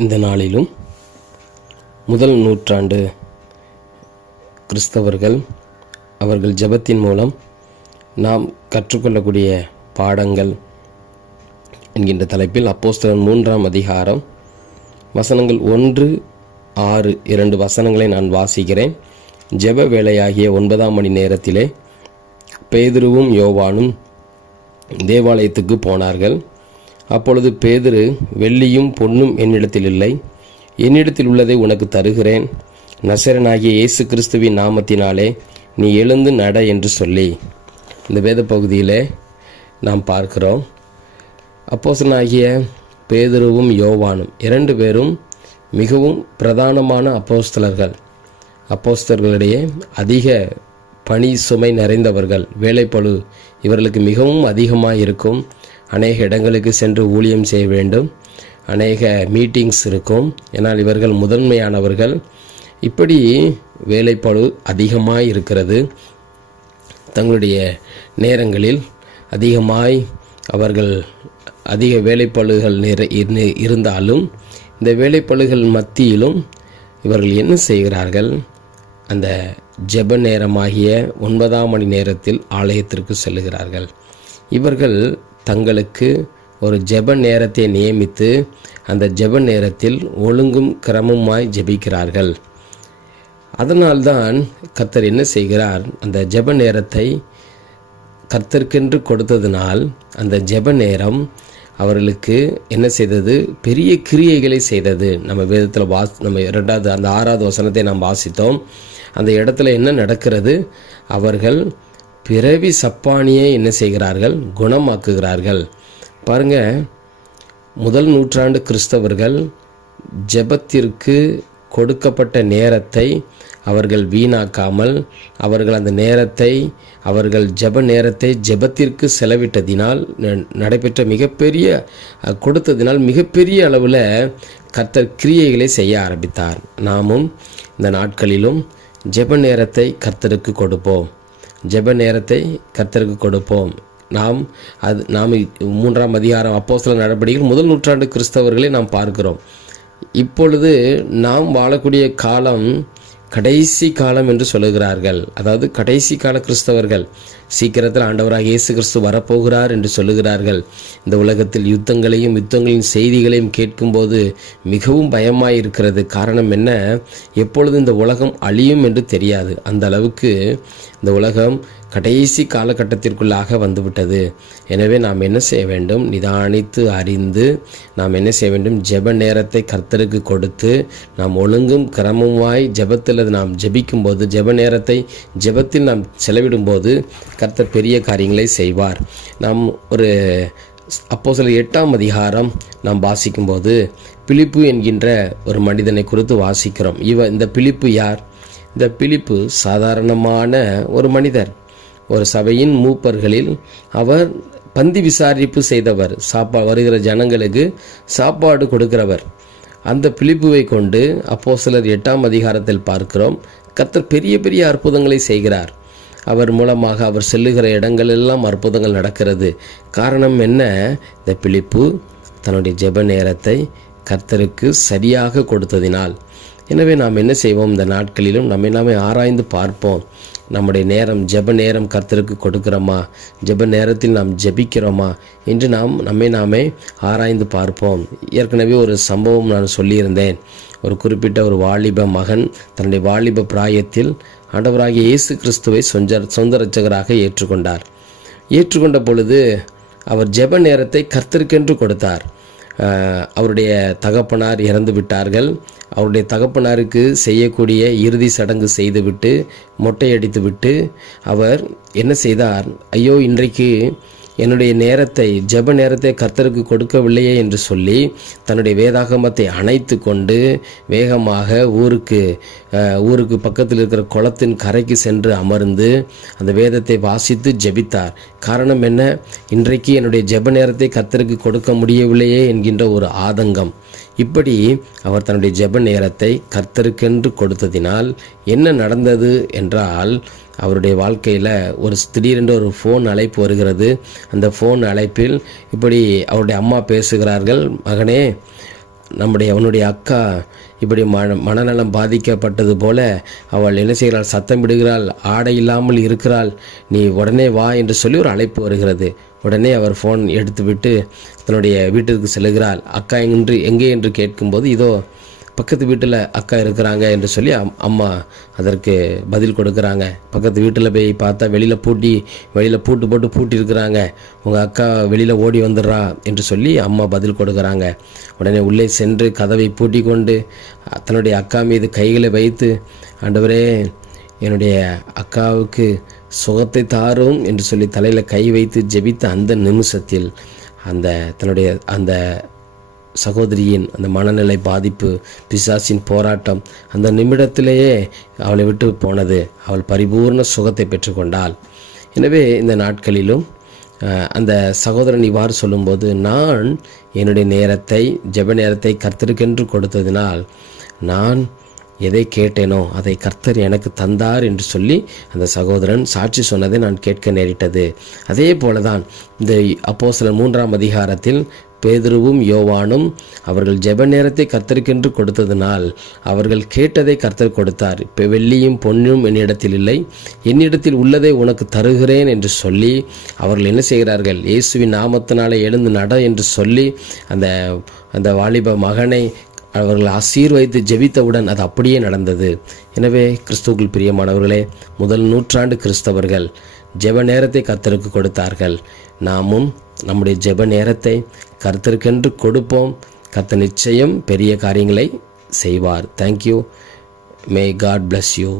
இந்த நாளிலும் முதல் நூற்றாண்டு கிறிஸ்தவர்கள் அவர்கள் ஜெபத்தின் மூலம் நாம் கற்றுக்கொள்ளக்கூடிய பாடங்கள் என்கின்ற தலைப்பில் அப்போஸ்தலர் 3ஆம் அதிகாரம் வசனங்கள் 1, 6 2 வசனங்களை நான் வாசிக்கிறேன். ஜெப வேளையாகிய 9ஆம் மணி நேரத்திலே பேதுருவும் யோவானும் தேவாலயத்துக்கு போனார்கள். அப்பொழுது பேதுரு, வெள்ளியும் பொன்னும் என்னிடத்தில் இல்லை, என்னிடத்தில் உள்ளதை உனக்கு தருகிறேன். நசரனாகிய இயேசு கிறிஸ்துவின் நாமத்தினாலே நீ எழுந்து நட என்று சொல்லி, இந்த வேத பகுதியிலே நாம் பார்க்கிறோம். அப்போஸ்தலனாகிய பேதுருவும் யோவானும் 2 பேரும் மிகவும் பிரதானமான அப்போஸ்தலர்களிடையே அதிக பணி சுமை நிறைந்தவர்கள். வேலைப்பளு இவர்களுக்கு மிகவும் அதிகமாக இருக்கும். அநேக இடங்களுக்கு சென்று ஊழியம் செய்ய வேண்டும், அநேக மீட்டிங்ஸ் இருக்கும். ஏன்னால் இவர்கள் முதன்மையானவர்கள். இப்படி வேலைப்பளு அதிகமாக இருக்கிறது. தங்களுடைய நேரங்களில் அதிகமாய் அவர்கள் அதிக வேலைப்பளுகள் இருந்தாலும் இந்த வேலைப்பளுகள் மத்தியிலும் இவர்கள் என்ன செய்கிறார்கள்? அந்த ஜெப நேரமாகிய 9ஆம் மணி நேரத்தில் ஆலயத்திற்கு செல்லுகிறார்கள். இவர்கள் தங்களுக்கு ஒரு ஜெப நேரத்தை நியமித்து அந்த ஜெப நேரத்தில் ஒழுங்கும் கிரமமாய் ஜெபிக்கிறார்கள். அதனால்தான் கர்த்தர் என்ன செய்கிறார்? அந்த ஜெப நேரத்தை கர்த்தருக்கென்று கொடுத்ததினால் அந்த ஜெப நேரம் அவர்களுக்கு என்ன செய்தது? பெரிய கிரியைகளை செய்தது. நம்ம வேதத்தில் நம்ம 2வது அந்த 6வது வசனத்தை நாம் வாசித்தோம். அந்த இடத்துல என்ன நடக்கிறது? அவர்கள் பிறவி சப்பானியை என்ன செய்கிறார்கள்? குணமாக்குகிறார்கள். பாருங்க, முதல் நூற்றாண்டு கிறிஸ்தவர்கள் ஜெபத்திற்கு கொடுக்கப்பட்ட நேரத்தை அவர்கள் வீணாக்காமல் அவர்கள் அந்த நேரத்தை அவர்கள் ஜெப நேரத்தை ஜெபத்திற்கு செலவிட்டதினால் நடைபெற்ற கொடுத்ததினால் மிகப்பெரிய அளவில் கர்த்தர் கிரியைகளை செய்ய ஆரம்பித்தார். நாமும் இந்த நாட்களிலும் ஜெப நேரத்தை கர்த்தருக்கு கொடுப்போம். ஜெப நேரத்தை கர்த்தருக்கு கொடுப்போம். நாம் 3ஆம் அதிகாரம் அப்போஸ்தலர் நடபடிகள் முதல் நூற்றாண்டு கிறிஸ்தவர்களை நாம் பார்க்கிறோம். இப்பொழுது நாம் வாழக்கூடிய காலம் கடைசி காலம் என்று சொல்லுகிறார்கள். அதாவது கடைசி கால கிறிஸ்தவர்கள். சீக்கிரத்தில் ஆண்டவராக இயேசு கிறிஸ்து வரப்போகிறார் என்று சொல்லுகிறார்கள். இந்த உலகத்தில் யுத்தங்களின் செய்திகளையும் கேட்கும்போது மிகவும் பயமாயிருக்கிறது. காரணம் என்ன? எப்பொழுது இந்த உலகம் அழியும் என்று தெரியாது. அந்த அளவுக்கு இந்த உலகம் கடைசி காலகட்டத்திற்குள்ளாக வந்துவிட்டது. எனவே நாம் என்ன செய்ய வேண்டும்? நிதானித்து அறிந்து நாம் என்ன செய்ய வேண்டும்? ஜெப நேரத்தை கர்த்தருக்கு கொடுத்து நாம் ஒழுங்கும் கிரமமாய் ஜெபத்தில் நாம் ஜெபிக்கும்போது, ஜெப நேரத்தை ஜெபத்தில் நாம் செலவிடும்போது கர்த்தர் பெரிய காரியங்களை செய்வார். நாம் ஒரு அப்போஸ்தலர் 8ஆம் அதிகாரம் நாம் வாசிக்கும்போது பிலிப்பு என்கின்ற ஒரு மனிதனை குறித்து வாசிக்கிறோம். இந்த பிலிப்பு யார்? இந்த பிலிப்பு சாதாரணமான ஒரு மனிதர். ஒரு சபையின் மூப்பர்களில் அவர் பந்தி விசாரிப்பு செய்தவர். வருகிற ஜனங்களுக்கு சாப்பாடு கொடுக்கிறவர். அந்த பிலிப்புவை கொண்டு அப்போஸ்தலர் 8ஆம் அதிகாரத்தில் பார்க்கிறோம். கர்த்தர் பெரிய பெரிய அற்புதங்களை செய்கிறார். அவர் மூலமாக அவர் செல்லுகிற இடங்கள் எல்லாம் அற்புதங்கள் நடக்கிறது. காரணம் என்ன? இந்த பிலிப்பு தன்னுடைய ஜெப நேரத்தை கர்த்தருக்கு சரியாக கொடுத்ததினால். எனவே நாம் என்ன செய்வோம்? இந்த நாட்களிலும் நாமே ஆராய்ந்து பார்ப்போம். நம்முடைய நேரம், ஜெப நேரம் கர்த்தருக்கு கொடுக்கிறோமா? ஜெப நேரத்தில் நாம் ஜெபிக்கிறோமா என்று நாமே ஆராய்ந்து பார்ப்போம். ஏற்கனவே ஒரு சம்பவம் நான் சொல்லியிருந்தேன். ஒரு குறிப்பிட்ட ஒரு வாலிப மகன் தன்னுடைய வாலிப பிராயத்தில் ஆண்டவராகிய இயேசு கிறிஸ்துவை சொந்த இரட்சகராக ஏற்றுக்கொண்ட பொழுது அவர் ஜெப நேரத்தை கர்த்தருக்கென்று கொடுத்தார். அவருடைய தகப்பனார் இறந்து விட்டார்கள். அவருடைய தகப்பனாருக்கு செய்யக்கூடிய இறுதி சடங்கு செய்துவிட்டு மொட்டையடித்துவிட்டு அவர் என்ன செய்தார்? ஐயோ, இன்றைக்கு என்னுடைய நேரத்தை, ஜெப நேரத்தை கர்த்தருக்கு கொடுக்கவில்லையே என்று சொல்லி தன்னுடைய வேதாகமத்தை அணைத்து கொண்டு வேகமாக ஊருக்கு பக்கத்தில் இருக்கிற குளத்தின் கரைக்கு சென்று அமர்ந்து அந்த வேதத்தை வாசித்து ஜெபித்தார். காரணம் என்ன? இன்றைக்கு என்னுடைய ஜெப நேரத்தை கர்த்தருக்கு கொடுக்க முடியவில்லையே என்கின்ற ஒரு ஆதங்கம். இப்படி அவர் தன்னுடைய ஜெப நேரத்தை கர்த்தருக்கென்று கொடுத்ததினால் என்ன நடந்தது என்றால், அவருடைய வாழ்க்கையில் ஒரு திடீரென்று ஒரு ஃபோன் அழைப்பு வருகிறது. அந்த ஃபோன் அழைப்பில் இப்படி அவருடைய அம்மா பேசுகிறார்கள், மகனே, அவனுடைய அக்கா இப்படி மனநலம் பாதிக்கப்பட்டது போல அவள் என்ன செய்கிறாள், சத்தமிடுகிறாள், ஆடை இல்லாமல் இருக்கிறாள், நீ உடனே வா என்று சொல்லி ஒரு அழைப்பு வருகிறது. உடனே அவர் ஃபோன் எடுத்துவிட்டு தன்னுடைய வீட்டிற்கு செல்கிறாள். அக்கா எங்கே என்று கேட்கும்போது, இதோ பக்கத்து வீட்டில் அக்கா இருக்கிறாங்க என்று சொல்லி அம்மா அதற்கு பதில் கொடுக்குறாங்க. பக்கத்து வீட்டில் போய் பார்த்தா வெளியில் பூட்டு போட்டு பூட்டியிருக்கிறாங்க. உங்கள் அக்கா வெளியில் ஓடி வந்துடுறா என்று சொல்லி அம்மா பதில் கொடுக்குறாங்க. உடனே உள்ளே சென்று கதவை பூட்டி கொண்டு தன்னுடைய அக்கா மீது கைகளை வைத்து, ஆண்டவரே என்னுடைய அக்காவுக்கு சுகத்தை தாரும் என்று சொல்லி தலையில் கை வைத்து ஜெபித்த அந்த நிமிஷத்தில் அந்த சகோதரியின் அந்த மனநிலை பாதிப்பு, பிசாசின் போராட்டம் அந்த நிமிடத்திலேயே அவளை விட்டு போனது. அவள் பரிபூர்ண சுகத்தை பெற்றுக்கொண்டாள். எனவே இந்த நாட்களிலும் அந்த சகோதரன் இவ்வாறு சொல்லும்போது, நான் என்னுடைய நேரத்தை, ஜெப நேரத்தை கர்த்தருக்கென்று கொடுத்ததினால் நான் எதை கேட்டேனோ அதை கர்த்தர் எனக்கு தந்தார் என்று சொல்லி அந்த சகோதரன் சாட்சி சொன்னதை நான் கேட்க நேரிட்டது. அதே போலதான் இந்த அப்போஸ்தலர் 3ஆம் அதிகாரத்தில் பேதுருவும் யோவானும் அவர்கள் ஜெப நேரத்தை கர்த்தருக்கென்று கொடுத்ததினால் அவர்கள் கேட்டதை கர்த்தர் கொடுத்தார். இப்போ வெள்ளியும் பொன்னும் என்னிடத்தில் இல்லை, என்னிடத்தில் உள்ளதை உனக்கு தருகிறேன் என்று சொல்லி அவர்கள் என்ன செய்கிறார்கள், இயேசுவின் நாமத்தினாலே எழுந்து நட என்று சொல்லி அந்த வாலிப மகனை அவர்கள் ஆசீர்வதித்து ஜெபித்தவுடன் அது அப்படியே நடந்தது. எனவே கிறிஸ்துவுக்குள் பிரியமானவர்களே, முதல் நூற்றாண்டு கிறிஸ்தவர்கள் ஜெப நேரத்தை கர்த்தருக்கு கொடுத்தார்கள். நாமும் நம்முடைய ஜெப நேரத்தை கர்த்தருக்கென்று கொடுப்போம். கர்த்தர் நிச்சயம் பெரிய காரியங்களை செய்வார். Thank you. May God bless you.